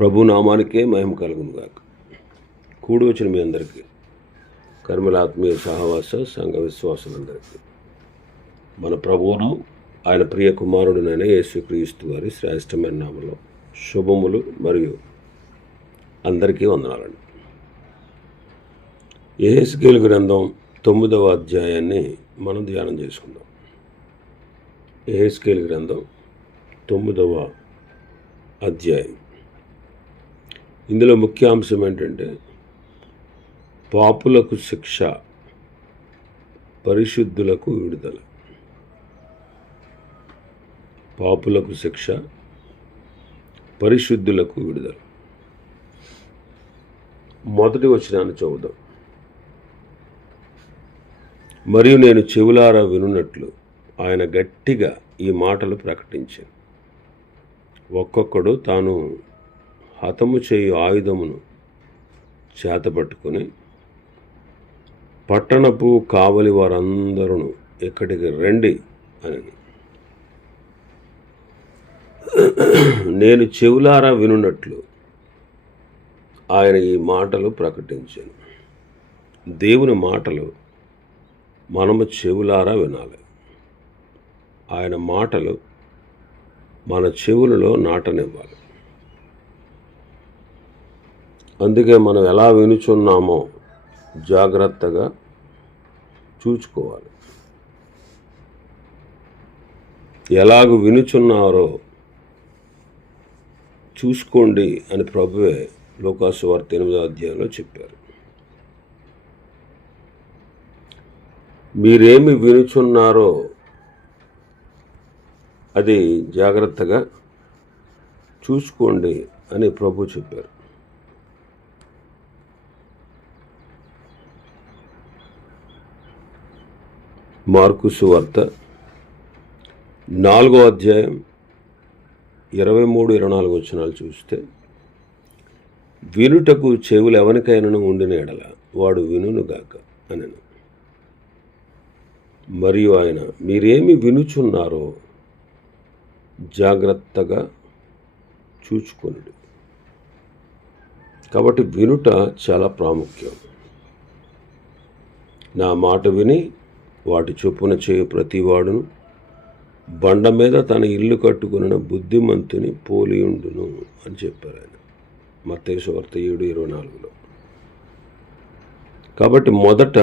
ప్రభు నామానికే మహిమ కలుగును గాక. కూడి వచ్చిన మీ అందరికీ, కర్మల ఆత్మీయ సహవాస సంఘ విశ్వాసులందరికీ మన ప్రభువును ఆయన ప్రియ కుమారుడునైన యేసుక్రీస్తు వారి శ్రేష్టమైన నామలో శుభములు మరియు అందరికీ వందనాలండి. యెహెజ్కేలు గ్రంథం 9వ అధ్యాయాన్ని మనం ధ్యానం చేసుకుందాం. యెహెజ్కేలు గ్రంథం 9వ అధ్యాయం. ఇందులో ముఖ్యాంశం ఏంటంటే పాపులకు శిక్ష, పరిశుద్ధులకు విడుదల. పాపులకు శిక్ష, పరిశుద్ధులకు విడుదల. మొదటి వచనాన్ని చదువుదాం. మరియు నేను చెవులారా వినున్నట్లు ఆయన గట్టిగా ఈ మాటలు ప్రకటించాను. ఒక్కొక్కడు తాను హతము చేయు ఆయుధమును చేతపట్టుకుని పట్టణపు కావలి వారందరూ ఇక్కడికి రండి అని నేను చెవులారా వినున్నట్లు ఆయన ఈ మాటలు ప్రకటించాను. దేవుని మాటలు మనము చెవులారా వినాలి. ఆయన మాటలు మన చెవులలో నాటనివ్వాలి. అందుకే మనం ఎలా వినుచున్నామో జాగ్రత్తగా చూసుకోవాలి. ఎలాగ వినుచున్నారో చూసుకోండి అని ప్రభువే లూకాసు వార్త 8వ అధ్యాయంలో చెప్పారు. మీరేమి వినుచున్నారో అది జాగ్రత్తగా చూసుకోండి అని ప్రభు చెప్పారు. మార్కు సువార్త 4వ అధ్యాయం 23-24 వచనాలు చూస్తే, వినుటకు చెవులు ఎవరికైనా ఉండిన ఎడల వాడు వినుగాక అనెను. మరియు ఆయన మీరేమి వినుచున్నారో జాగ్రత్తగా చూచుకొనుడి. కాబట్టి వినుట చాలా ప్రాముఖ్యం. నా మాట విని వాటి చొప్పున చేయు ప్రతివాడును బండ మీద తన ఇల్లు కట్టుకున్న బుద్ధిమంతుని పోలియుండును అని చెప్పారు ఆయన, మత్తయి సువార్త 7:24లో. కాబట్టి మొదట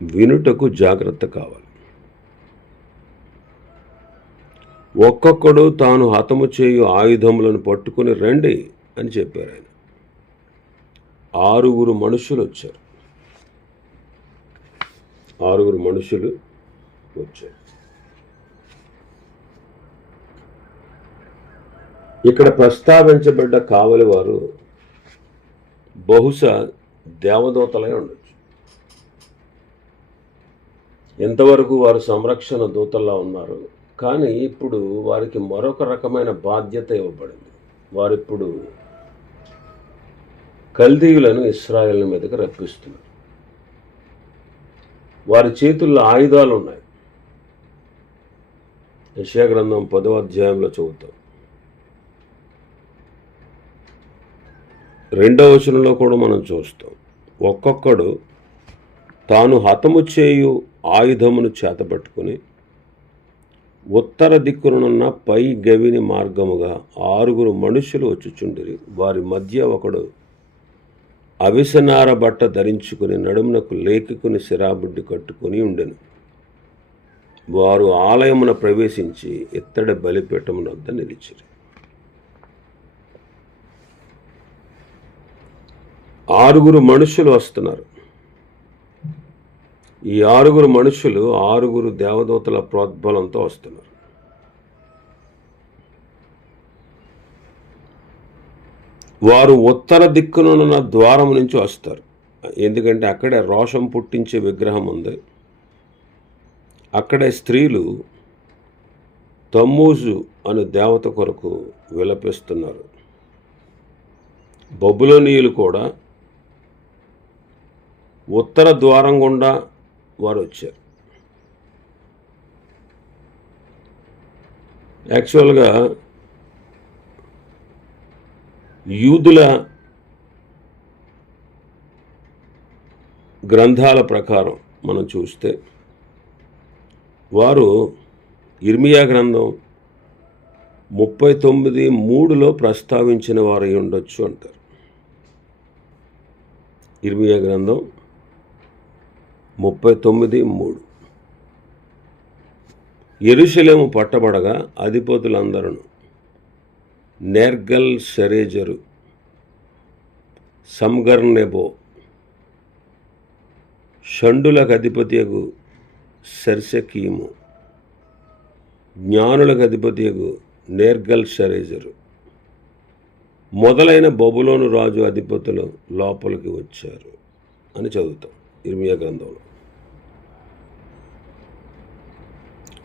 వినుటకు జాగ్రత్త కావాలి. ఒక్కొక్కడు తాను హతము చేయు ఆయుధములను పట్టుకుని రండి అని చెప్పారు ఆయన. 6 మనుషులు వచ్చారు. 6 మనుషులు వచ్చారు. ఇక్కడ ప్రస్తావించబడ్డ కావలి వారు బహుశా దేవదూతలై ఉండొచ్చు. ఎంతవరకు వారు సంరక్షణ దూతల్లా ఉన్నారు. కానీ ఇప్పుడు వారికి మరొక రకమైన బాధ్యత ఇవ్వబడింది. వారిప్పుడు కల్దీయులను ఇశ్రాయేలు మీదకి రప్పిస్తున్నారు. వారి చేతుల్లో ఆయుధాలు ఉన్నాయి. యెషయా గ్రంథం 10వ అధ్యాయంలో చదువుతాం. 2వ వచనంలో కూడా మనం చూస్తాం. ఒక్కొక్కడు తాను హతము చేయు ఆయుధమును చేతపట్టుకుని ఉత్తర దిక్కునున్న పై గవిని మార్గముగా 6 మనుషులు వచ్చుచుండిరి. వారి మధ్య ఒకడు అవిసనార బట్ట ధరించుకుని నడుమునకు లేఖికుని సిరాబుడ్డి కట్టుకొని ఉండెను. వారు ఆలయమున ప్రవేశించి ఇత్తడి బలిపీఠమున వద్ద నిలిచిరి. 6 మనుషులు వస్తున్నారు. ఈ 6 మనుషులు 6 దేవదూతల ప్రోద్బలంతో వస్తున్నారు. వారు ఉత్తర దిక్కునున్న ద్వారం నుంచి వస్తారు. ఎందుకంటే అక్కడే రోషం పుట్టించే విగ్రహం ఉంది. అక్కడే స్త్రీలు తమ్మూజు అనే దేవత కొరకు విలపిస్తున్నారు. బబులోనీయులు కూడా ఉత్తర ద్వారం గుండా వారు వచ్చారు. యాక్చువల్గా యూదుల గ్రంథాల ప్రకారం మనం చూస్తే వారు ఇర్మియా గ్రంథం 39:3 ప్రస్తావించిన వారు అయి ఉండొచ్చు అంటారు. ఇర్మియా గ్రంథం 39:3 యెరూషలేము పట్టబడగా అధిపతులందరూ నేర్గల్ షరేజరు, సంగర్నెబో, షండులకు అధిపతియగు సెర్సెకీము, జ్ఞానులకు అధిపతియగు నేర్గల్ షరేజరు మొదలైన బబులోను రాజు అధిపతులు లోపలికి వచ్చారు అని చదువుతాం ఇర్మియా గ్రంథంలో.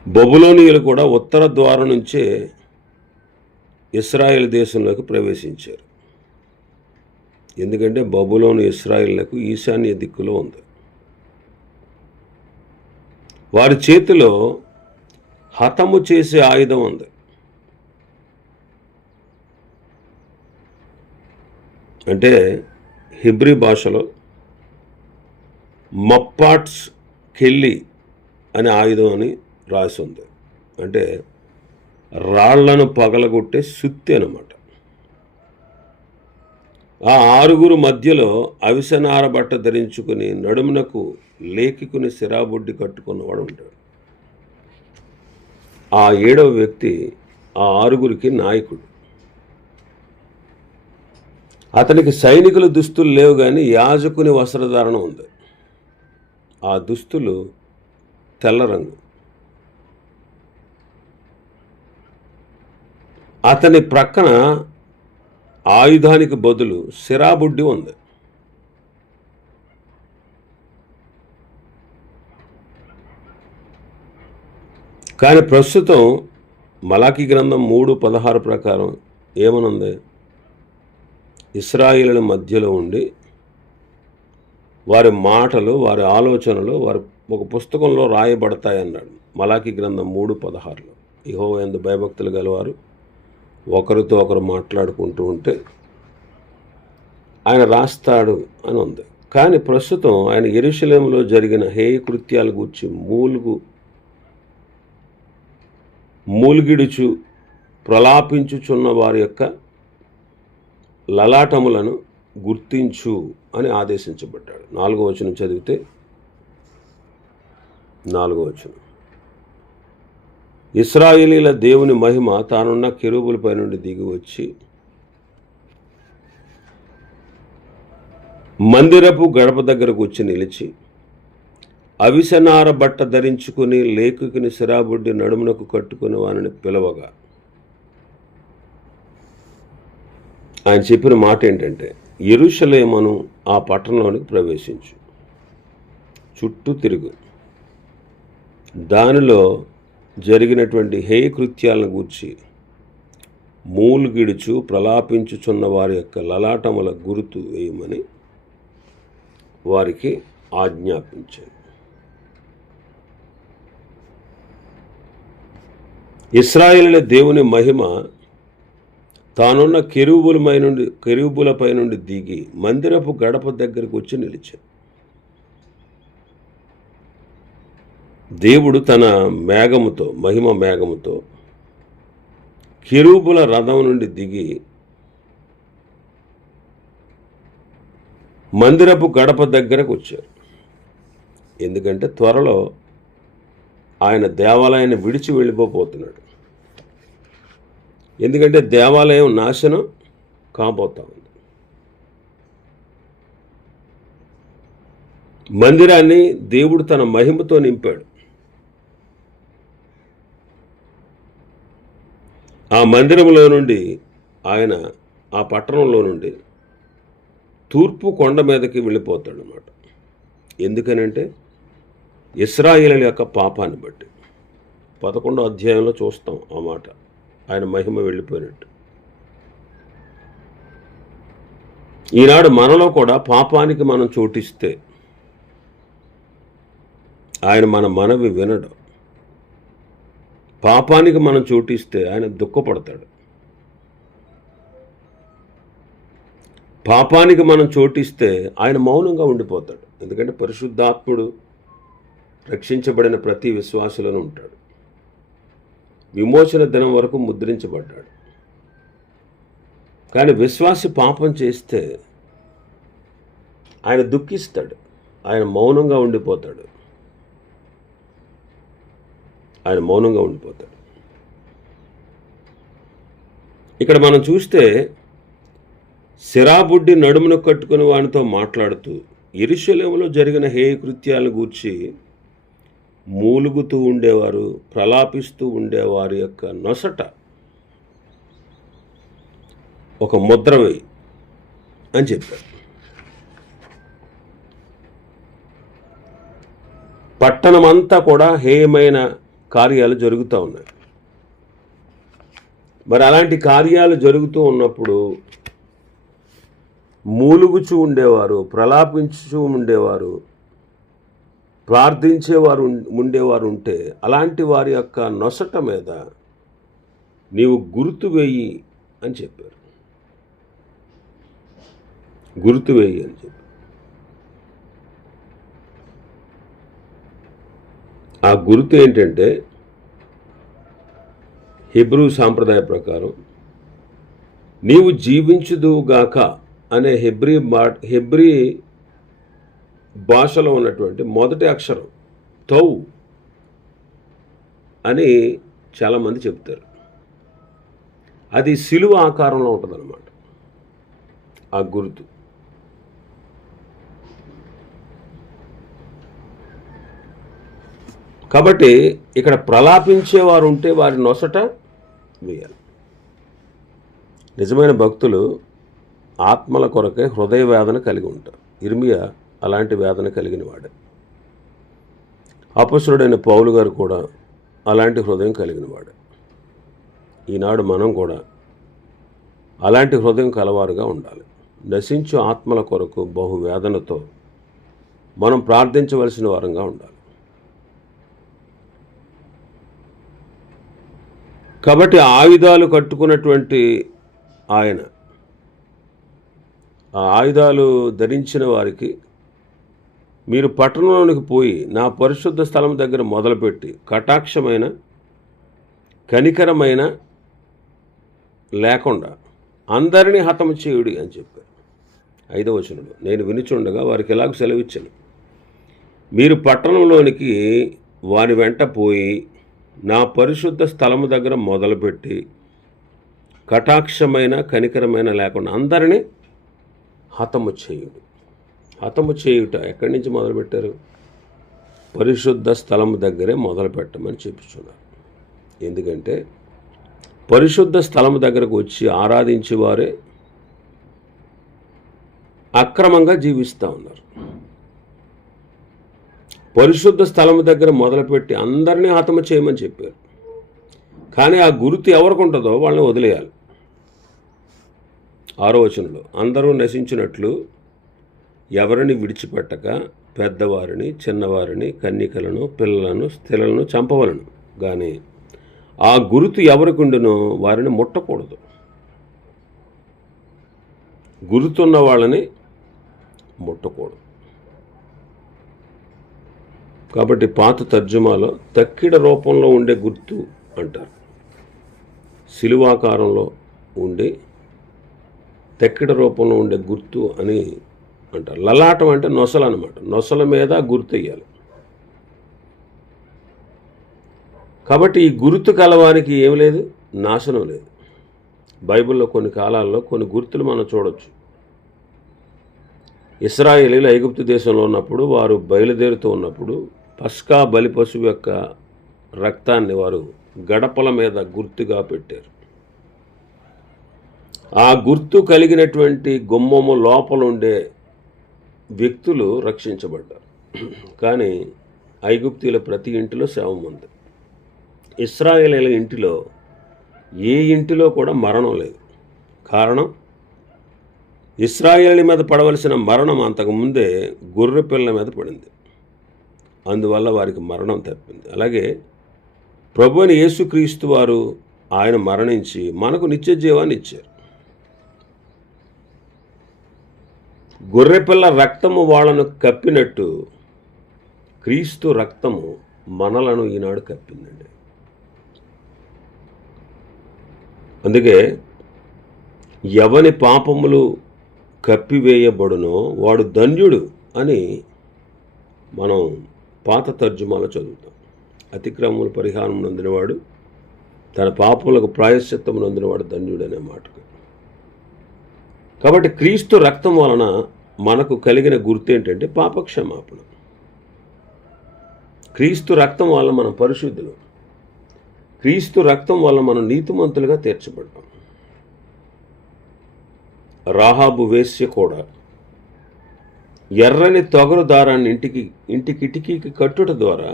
బబులోనీయులు కూడా ఉత్తర ద్వారం నుంచే ఇశ్రాయేల్ దేశంలోకి ప్రవేశించారు. ఎందుకంటే బబులోను ఇశ్రాయేళ్లకు ఈశాన్య దిక్కులో ఉంది. వారి చేతిలో హతము చేసే ఆయుధం ఉంది. అంటే హిబ్రీ భాషలో మప్పాట్స్ కెల్లి అనే ఆయుధం అని రాసి ఉంది. అంటే రాళ్లను పగలగొట్టే సుత్తి అన్నమాట. ఆ 6 మధ్యలో అవిసెనార బట్ట ధరించుకుని నడుమునకు లేకికుని సిరాబుడ్డి కట్టుకున్నవాడు ఉంటాడు. ఆ 7వ వ్యక్తి ఆ 6 నాయకుడు. అతనికి సైనికుల దుస్తులు లేవు, కానీ యాజకుని వస్త్రధారణ ఉంది. ఆ దుస్తులు తెల్ల రంగు. అతని ప్రక్కన ఆయుధానికి బదులు సిరాబుడ్డి ఉంది. కానీ ప్రస్తుతం మలాకీ గ్రంథం 3:16 ప్రకారం ఏమనుంది? ఇశ్రాయేలుల మధ్యలో ఉండి వారి మాటలు, వారి ఆలోచనలు వారి ఒక పుస్తకంలో రాయబడతాయన్నాడు మలాకీ గ్రంథం 3:16లో. యెహోవా యందు భయభక్తులు గలవారు ఒకరితో ఒకరు మాట్లాడుకుంటూ ఉంటే ఆయన రాస్తాడు అని ఉంది. కానీ ప్రస్తుతం ఆయన యెరూషలేములో జరిగిన హేయ కృత్యాల గూర్చి మూలుగిడుచు ప్రలాపించుచున్న వారి యొక్క లలాటములను గుర్తించు అని ఆదేశించబడ్డాడు. 4వ వచనం చదివితే 4వ వచనం, ఇశ్రాయేలీల దేవుని మహిమ తానున్న కెరూబులపై నుండి దిగి వచ్చి మందిరపు గడప దగ్గరకు వచ్చి నిలిచి అవిసెనార బట్ట ధరించుకుని లేఖకుని సిరాబుడ్డి నడుమునకు కట్టుకుని వారిని పిలవగా ఆయన చెప్పిన మాట ఏంటంటే, యెరూషలేమును ఆ పట్టణంలోనికి ప్రవేశించు, చుట్టూ తిరుగు, దానిలో జరిగినటువంటి హేయ కృత్యాలను గూర్చి మూలుగిడుచు ప్రలాపించుచున్న వారి యొక్క లలాటముల గుర్తు వేయమని వారికి ఆజ్ఞాపించాడు. ఇశ్రాయేలుల దేవుని మహిమ తానున్న కెరూబులపై నుండి దిగి మందిరపు గడప దగ్గరకు వచ్చి నిలిచాడు. దేవుడు తన మేఘముతో, మహిమ మేఘముతో కెరూబుల రథం నుండి దిగి మందిరపు గడప దగ్గరకు వచ్చారు. ఎందుకంటే త్వరలో ఆయన దేవాలయాన్ని విడిచి వెళ్ళిపోతున్నాడు. ఎందుకంటే దేవాలయం నాశనం కాబోతా ఉంది. మందిరాన్ని దేవుడు తన మహిమతో నింపాడు. ఆ మందిరంలో నుండి ఆయన ఆ పట్టణంలో నుండి తూర్పు కొండ మీదకి వెళ్ళిపోతాడు అన్నమాట. ఎందుకనంటే ఇశ్రాయేలు యొక్క పాపాన్ని బట్టి 11వ అధ్యాయంలో చూస్తాం ఆ మాట, ఆయన మహిమ వెళ్ళిపోయినట్టు. ఈనాడు మనలో కూడా పాపానికి మనం చోటిస్తే ఆయన మన మనవి వినడు. పాపానికి మనం చోటిస్తే ఆయన దుఃఖపడతాడు. పాపానికి మనం చోటిస్తే ఆయన మౌనంగా ఉండిపోతాడు. ఎందుకంటే పరిశుద్ధాత్ముడు రక్షించబడిన ప్రతి విశ్వాసులను ఉంటాడు. విమోచన దినం వరకు ముద్రించబడ్డాడు. కానీ విశ్వాసి పాపం చేస్తే ఆయన దుఃఖిస్తాడు. ఆయన మౌనంగా ఉండిపోతాడు. ఇక్కడ మనం చూస్తే సిరాబుడ్డి నడుమును కట్టుకుని వానితో మాట్లాడుతూ యెరూషలేములో జరిగిన హేయ కృత్యాలను గూర్చి మూలుగుతూ ఉండేవారు, ప్రలాపిస్తూ ఉండేవారి యొక్క నొసట ఒక ముద్ర వేయి అని చెప్పారు. పట్టణమంతా కూడా హేయమైన కార్యాలు జరుగుతూ ఉన్నాయి. మరి అలాంటి కార్యాలు జరుగుతూ ఉన్నప్పుడు మూలుగుచూ ఉండేవారు, ప్రలాపించూ ఉండేవారు, ఉండేవారు ఉంటే అలాంటి వారి యొక్క నొసట మీద నీవు గుర్తు వేయి అని చెప్పారు. గుర్తు వేయి అని చెప్పారు. ఆ గుర్తు ఏంటంటే హెబ్రూ సాంప్రదాయ ప్రకారం నీవు జీవించుదువుగాక అనే హెబ్రీ భాషలో ఉన్నటువంటి మొదటి అక్షరం తౌ అని చాలామంది చెప్తారు. అది సిలువ ఆకారంలో ఉంటుందన్నమాట ఆ గుర్తు. కాబట్టి ఇక్కడ ప్రలాపించేవారు ఉంటే వారి నొసట వేయాలి. నిజమైన భక్తులు ఆత్మల కొరకే హృదయ వేదన కలిగి ఉంటారు. ఇర్మియా అలాంటి వేదన కలిగిన వాడే. అపొస్తలుడైన పౌలు గారు కూడా అలాంటి హృదయం కలిగిన వాడే. ఈనాడు మనం కూడా అలాంటి హృదయం కలవారుగా ఉండాలి. నశించు ఆత్మల కొరకు బహు వేదనతో మనం ప్రార్థించవలసిన వారంగా ఉండాలి. కాబట్టి ఆయుధాలు కట్టుకున్నటువంటి ఆయన, ఆ ఆయుధాలు ధరించిన వారికి మీరు పట్టణంలోనికి పోయి నా పరిశుద్ధ స్థలం దగ్గర మొదలుపెట్టి కటాక్షమైన కనికరమైన లేకుండా అందరినీ హతము చేయుడి అని చెప్పారు. 5వ వచనంలో నేను వినుచుండగా వారికి ఎలాగ సెలవిచ్చాను, మీరు పట్టణంలోనికి వాని వెంట పోయి నా పరిశుద్ధ స్థలము దగ్గర మొదలుపెట్టి కటాక్షమైన కనికరమైన లేకుండా అందరినీ హతము చేయుడు. హతము చేయుట ఎక్కడి నుంచి మొదలుపెట్టారు? పరిశుద్ధ స్థలము దగ్గరే మొదలు పెట్టమని చెప్పుచున్నారు. ఎందుకంటే పరిశుద్ధ స్థలము దగ్గరకు వచ్చి ఆరాధించేవారే అక్రమంగా జీవిస్తూ ఉన్నారు. పరిశుద్ధ స్థలము దగ్గర మొదలుపెట్టి అందరినీ హతము చేయమని చెప్పారు. కానీ ఆ గుర్తు ఎవరికి ఉంటుందో వాళ్ళని వదిలేయాలి. 6వ వచనంలో అందరూ నశించినట్లు ఎవరిని విడిచిపెట్టక పెద్దవారిని, చిన్నవారిని, కన్యకలను, పిల్లలను, స్త్రీలను చంపవలను. కానీ ఆ గుర్తు ఎవరికి ఉండునో వారిని ముట్టకూడదు. గుర్తున్న వాళ్ళని ముట్టకూడదు. కాబట్టి పాత తర్జుమాలో తక్కిడ రూపంలో ఉండే గుర్తు అంటారు. శిలువాకారంలో ఉండే తక్కిడ రూపంలో ఉండే గుర్తు అని అంటారు. లలాటం అంటే నొసలు అనమాట. నొసల మీద గుర్తు వేయాలి. కాబట్టి ఈ గుర్తు కలవారికి ఏం లేదు, నాశనం లేదు. బైబిల్లో కొన్ని కాలాల్లో కొన్ని గుర్తులు మనం చూడవచ్చు. ఇశ్రాయేలీలు ఐగుప్తు దేశంలో ఉన్నప్పుడు, వారు బయలుదేరుతూ ఉన్నప్పుడు పస్కా బలి పశువు యొక్క రక్తాన్ని వారు గడపల మీద గుర్తుగా పెట్టారు. ఆ గుర్తు కలిగినటువంటి గుమ్మము లోపల ఉండే వ్యక్తులు రక్షించబడ్డారు. కానీ ఐగుప్తీల ప్రతి ఇంటిలో శవం ఉంది. ఇశ్రాయేలీల ఇంటిలో ఏ ఇంటిలో కూడా మరణం లేదు. కారణం, ఇశ్రాయేలీ మీద పడవలసిన మరణం అంతకుముందే గొర్రె పిల్ల మీద పడింది. అందువల్ల వారికి మరణం తప్పింది. అలాగే ప్రభువైన యేసుక్రీస్తు వారు ఆయన మరణించి మనకు నిత్య జీవాన్ని ఇచ్చారు. గొర్రెపిల్ల రక్తము వాళ్ళను కప్పినట్టు క్రీస్తు రక్తము మనలను ఈనాడు కప్పిందండి. అందుకే ఎవని పాపములు కప్పివేయబడునో వాడు ధన్యుడు అని మనం పాత తర్జుమాలో చదువుతాం. అతిక్రమములు పరిహారం నొందినవాడు, తన పాపములకు ప్రాయశ్చిత్తము నొందినవాడు ధన్యుడు అనే మాటకు. కాబట్టి క్రీస్తు రక్తం వలన మనకు కలిగిన గుర్తు ఏంటంటే పాపక్షమాపణ. క్రీస్తు రక్తం వల్ల మనం పరిశుద్ధులు. క్రీస్తు రక్తం వల్ల మనం నీతిమంతులుగా తీర్చబడ్డాం. రాహాబు వేశ్య కూడా ఎర్రని తొగరు దారాన్ని ఇంటి కిటికీకి కట్టుట ద్వారా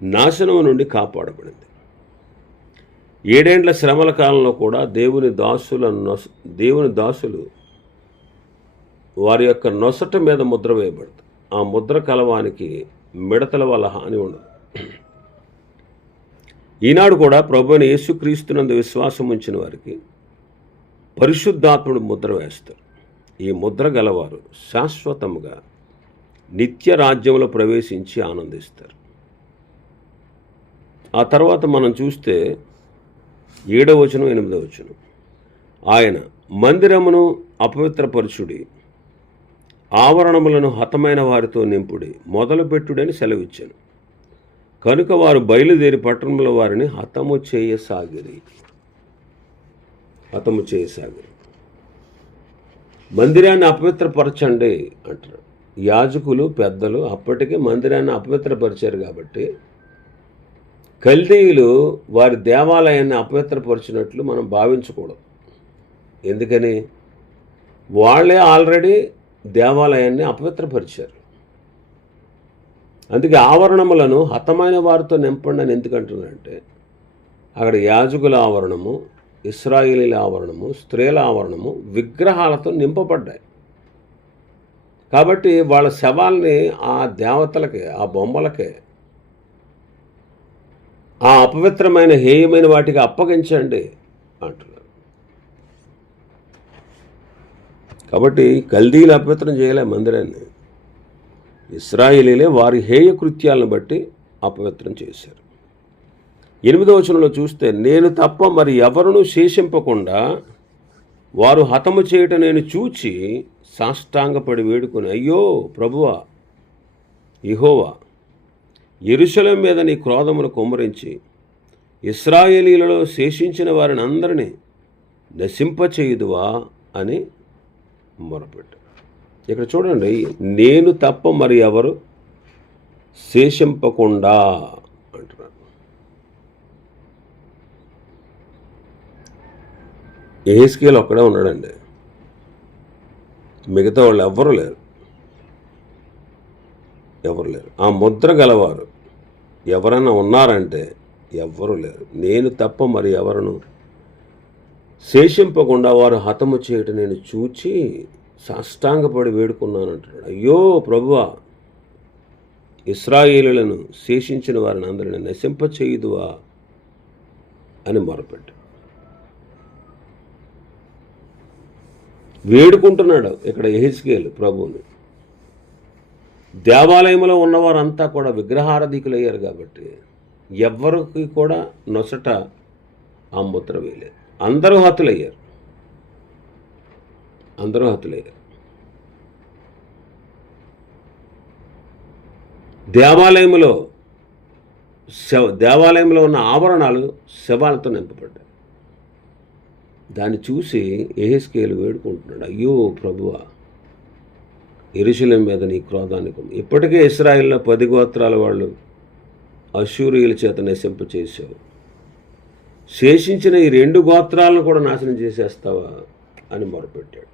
నాశనము నుండి కాపాడబడింది. 7 ఏండ్ల శ్రమల కాలంలో కూడా దేవుని దాసులు వారి యొక్క నొసట మీద ముద్ర వేయబడతారు. ఆ ముద్ర కలవానికి మిడతల వల్ల హాని ఉండదు. ఈనాడు కూడా ప్రభువైన యేసుక్రీస్తునందు విశ్వాసం ఉంచిన వారికి పరిశుద్ధాత్ముడు ముద్ర వేస్తారు. ఈ ముద్ర గలవారు శాశ్వతముగా నిత్య రాజ్యంలో ప్రవేశించి ఆనందిస్తారు. ఆ తర్వాత మనం చూస్తే 7వ వచనం 8వ వచనం, ఆయన మందిరమును అపవిత్రపరచుడి, ఆవరణములను హతమైన వారితో నింపుడి, మొదలుపెట్టుడని సెలవిచ్చాను. కనుక వారు బయలుదేరి పట్టణంలో వారిని హతము చేయసాగిరి. మందిరాన్ని అపవిత్రపరచండి అంటారు. యాజకులు పెద్దలు అప్పటికే మందిరాన్ని అపవిత్రపరిచారు కాబట్టి కల్దీయులు వారి దేవాలయాన్ని అపవిత్రపరిచినట్లు మనం భావించకూడదు. ఎందుకని? వాళ్ళే ఆల్రెడీ దేవాలయాన్ని అపవిత్రపరిచారు. అందుకే ఆవరణములను హతమైన వారితో నింపండి అని ఎందుకంటున్నారంటే అక్కడ యాజకుల ఆవరణము, ఇశ్రాయేలీల ఆవరణము, స్త్రీల ఆవరణము విగ్రహాలతో నింపబడ్డాయి. కాబట్టి వాళ్ళ శవాల్ని ఆ దేవతలకే, ఆ బొమ్మలకే, ఆ అపవిత్రమైన హేయమైన వాటికి అప్పగించండి అంటున్నారు. కాబట్టి కల్దీలు అపవిత్రం చేయలే మందిరాన్ని, ఇశ్రాయేలీలే వారి హేయ కృత్యాలను బట్టి అపవిత్రం చేశారు. 8వ వచనంలో చూస్తే, నేను తప్ప మరి ఎవరునూ శేషింపకుండా వారు హతము చేయటం నేను చూచి సాష్టాంగపడి వేడుకొని, అయ్యో ప్రభువా యెహోవా, యెరూషలేము మీద నీ క్రోధమును కుమ్మరించి ఇశ్రాయేలీలలో శేషించిన వారిని అందరినీ నశింపచేయుదువా అని మొరపెట్టు. ఇక్కడ చూడండి, నేను తప్ప మరి ఎవరు శేషింపకుండా అంటున్నారు. యెహెజ్కేలు ఒక్కడే ఉన్నాడండి, మిగతా వాళ్ళు ఎవరు లేరు. ఆ ముద్ర గలవారు ఎవరైనా ఉన్నారంటే ఎవ్వరూ లేరు. నేను తప్ప మరి ఎవరును శేషింపకుండా వారు హతము చేయటం నేను చూచి సాష్టాంగపడి వేడుకున్నాను అంటున్నాడు. అయ్యో ప్రభువా, ఇశ్రాయేలులను శేషించిన వారిని అందరిని నశింపచేయుదువా అని మొరపెట్టు. వేడుకుంటున్నాడు ఇక్కడ యెహెజ్కేలు ప్రభువుని. దేవాలయంలో ఉన్నవారంతా కూడా విగ్రహారాధికులయ్యారు కాబట్టి ఎవ్వరికి కూడా నొసట ఆ ముద్ర వేయలేదు. అందరూ హతులయ్యారు. దేవాలయంలో ఉన్న ఆవరణాలు శవాలతో నింపబడ్డాయి. దాన్ని చూసి యెహెజ్కేలు వేడుకుంటున్నాడు, అయ్యో ప్రభువా, యెరూషలేము మీద నీ క్రోధాన్ని ఇప్పటికే ఇశ్రాయేల్లో 10 గోత్రాల వాళ్ళు అష్షూరీయుల చేత నశింప చేసావు, శేషించిన ఈ 2 గోత్రాలను కూడా నాశనం చేసేస్తావా అని మొరపెట్టాడు.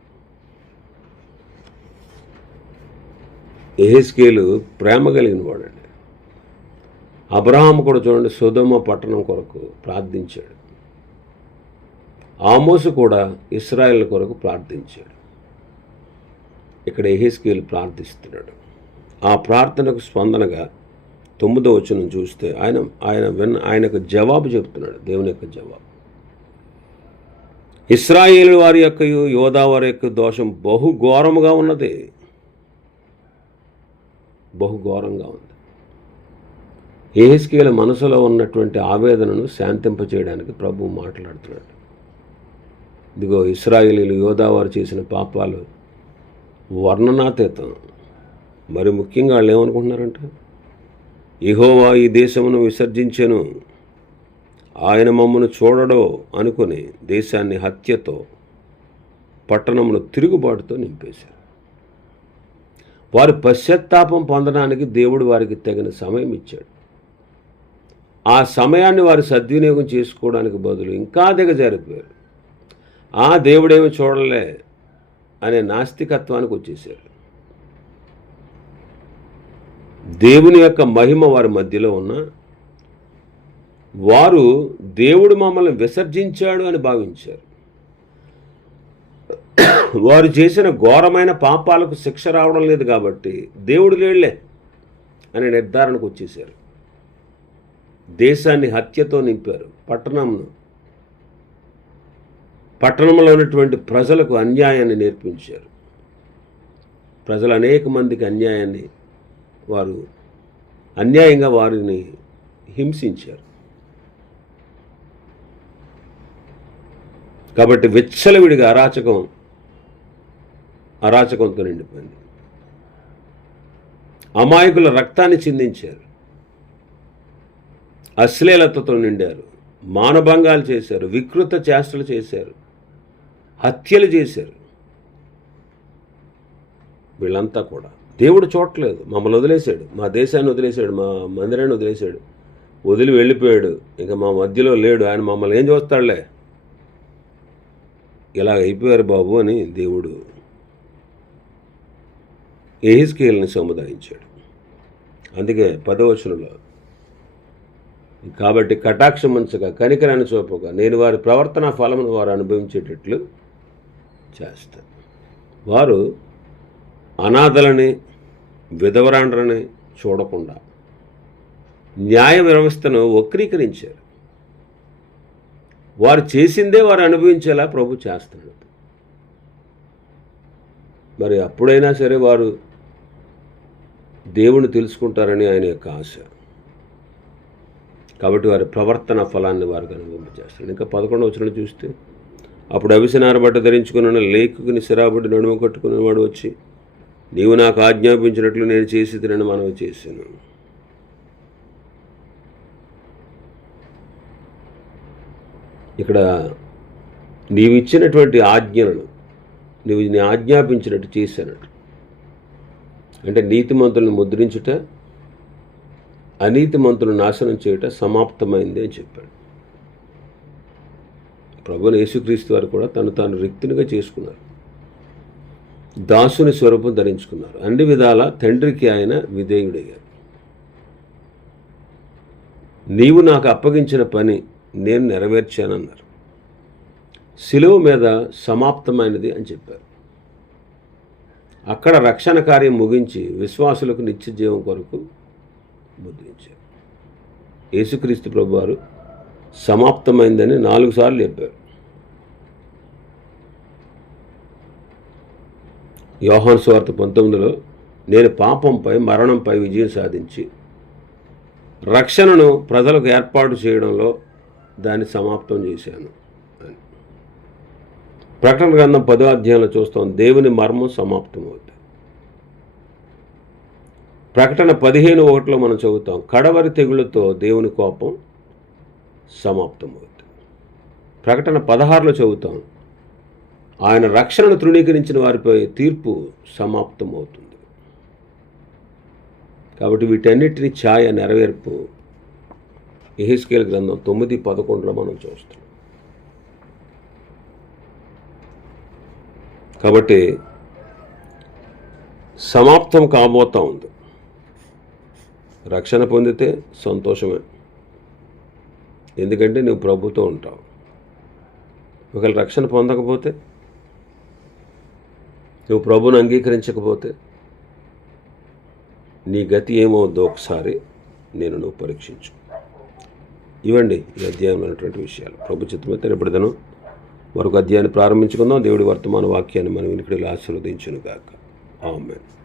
యెహెజ్కేలు ప్రేమ కలిగిన వాడండి. అబ్రహాము కూడా చూడండి, సొదొమ పట్టణం కొరకు ప్రార్థించాడు. ఆమోసు కూడా ఇశ్రాయేల్ కొరకు ప్రార్థించాడు. ఇక్కడ యెహెజ్కేలు ప్రార్థిస్తున్నాడు. ఆ ప్రార్థనకు స్పందనగా 9వ వచనం చూస్తే ఆయనకు జవాబు చెప్తున్నాడు, దేవుని యొక్క జవాబు. ఇశ్రాయేలు వారి యొక్క యోధా వారి యొక్క దోషం బహుఘోరముగా ఉన్నది, బహుఘోరంగా ఉంది. యెహెజ్కేలు మనసులో ఉన్నటువంటి ఆవేదనను శాంతింపచేయడానికి ప్రభువు మాట్లాడుతున్నాడు. ఇదిగో ఇశ్రాయేలీలు యోధా వారు చేసిన పాపాలు వర్ణనాతీతం. మరి ముఖ్యంగా వాళ్ళు ఏమనుకుంటున్నారంట, యెహోవా ఈ దేశమును విసర్జించెను, ఆయన మమ్మను చూడడో అనుకుని దేశాన్ని హత్యతో పట్టణమును తిరుగుబాటుతో నింపేశారు. వారు పశ్చాత్తాపం పొందడానికి దేవుడు వారికి తగిన సమయం ఇచ్చాడు. ఆ సమయాన్ని వారు సద్వినియోగం చేసుకోవడానికి బదులు ఇంకా దిగజారిపోయారు. ఆ దేవుడేమి చూడలే అనే నాస్తికత్వానికి వచ్చేసారు. దేవుని యొక్క మహిమ వారి మధ్యలో ఉన్న వారు దేవుడు మమ్మల్ని విసర్జించాడు అని భావించారు. వారు చేసిన ఘోరమైన పాపాలకు శిక్ష రావడం లేదు కాబట్టి దేవుడు లేళ్లే అనే నిర్ధారణకు వచ్చేసారు. దేశాన్ని హత్యతో నింపారు. పట్టణంలో ఉన్నటువంటి ప్రజలకు అన్యాయాన్ని నేర్పించారు. ప్రజలు అనేక మందికి అన్యాయంగా వారిని హింసించారు. కాబట్టి విచ్చలవిడిగా అరాచకంతో నిండిపోయింది. అమాయకుల రక్తాన్ని చిందించారు, అశ్లీలతతో నిండారు, మానభంగాలు చేశారు, వికృత చేష్టలు చేశారు, హత్యలు చేశారు. వీళ్ళంతా కూడా దేవుడు చూడట్లేదు. మమ్మల్ని వదిలేశాడు, మా దేశాన్ని వదిలేశాడు, మా మందిరాన్ని వదిలేశాడు, వదిలి వెళ్ళిపోయాడు, ఇంకా మా మధ్యలో లేడు, ఆయన మమ్మల్ని ఏం చూస్తాడులే, ఇలా అయిపోయారు బాబు అని దేవుడు యెహెజ్కేలుని సముదాయించాడు. అందుకే 10వ వచనంలో, కాబట్టి కటాక్షమంచగా కనికరాన్ని చూపగా నేను వారి ప్రవర్తన ఫలమును వారు అనుభవించేటట్లు చేస్తాను. వారు అనాథలని విధవరాండ్రని చూడకుండా న్యాయ వ్యవస్థను వక్రీకరించారు. వారు చేసిందే వారు అనుభవించేలా ప్రభు చేస్తున్నాడు. మరి అప్పుడైనా సరే వారు దేవుని తెలుసుకుంటారని ఆయన యొక్క ఆశ. కాబట్టి వారి ప్రవర్తన ఫలాన్ని వారికి అనుభవించేస్తాడు. ఇంకా 11వ వచనం చూస్తే, అప్పుడు అవిసనార బట్ట ధరించుకున్న లేఖకుని సిరాబడి నడుమ కట్టుకునేవాడు వచ్చి, నీవు నాకు ఆజ్ఞాపించినట్లు నేను చేసి తినని మనవి చేశాను. ఇక్కడ నీవు ఇచ్చినటువంటి ఆజ్ఞలను నీవు ఆజ్ఞాపించినట్టు చేశానట్టు. అంటే నీతిమంతులను ముద్రించుట, అనీతిమంతులను నాశనం చేయుట సమాప్తమైంది అని చెప్పాడు. ప్రభువైన యేసుక్రీస్తు వారు కూడా తాను రిక్తునిగా చేసుకున్నారు. దాసుని స్వరూపం ధరించుకున్నారు. అన్ని విధాల తండ్రికి ఆయన విధేయుడయ్యారు. నీవు నాకు అప్పగించిన పని నేను నెరవేర్చానన్నారు. శిలువ మీద సమాప్తమైనది అని చెప్పారు. అక్కడ రక్షణ కార్యం ముగించి విశ్వాసులకు నిత్య జీవం కొరకు ముద్రించారు. యేసుక్రీస్తు ప్రభువారు సమాప్తమైందని 4 సార్లు చెప్పారు. యోహాను సువార్త 19లో నేను పాపంపై మరణంపై విజయం సాధించి రక్షణను ప్రజలకు ఏర్పాటు చేయడంలో దాన్ని సమాప్తం చేశాను అని. ప్రకటన గ్రంథం 10వ అధ్యాయంలో చూస్తాం, దేవుని మర్మం సమాప్తమవుతుంది. ప్రకటన 15:1లో మనం చదువుతాం, కడవరి తెగులతో దేవుని కోపం సమాప్తమవుతుంది. ప్రకటన 16లో చదువుతాం, ఆయన రక్షణను తృణీకరించిన వారిపై తీర్పు సమాప్తమవుతుంది. కాబట్టి వీటన్నిటిని ఛాయ నెరవేర్పు యెహెజ్కేలు గ్రంథం 9:11లో మనం చూస్తాం. కాబట్టి సమాప్తం కాబోతా ఉంది. రక్షణ పొందితే సంతోషమే, ఎందుకంటే నువ్వు ప్రభుతో ఉంటావు. ఒకవేళ రక్షణ పొందకపోతే, నువ్వు ప్రభుని అంగీకరించకపోతే నీ గతి ఏమవుద్దో ఒకసారి నువ్వు పరీక్షించు. ఇవ్వండి ఈ అధ్యాయంలో ఉన్నటువంటి విషయాలు. ప్రభు చిత్తమైతే రేపటిదను మరొక అధ్యాయాన్ని ప్రారంభించుకుందాం. దేవుడి వర్తమాన వాక్యాన్ని మనం వినికిడిలో ఆశీర్వదించును గాక. ఆమేన్.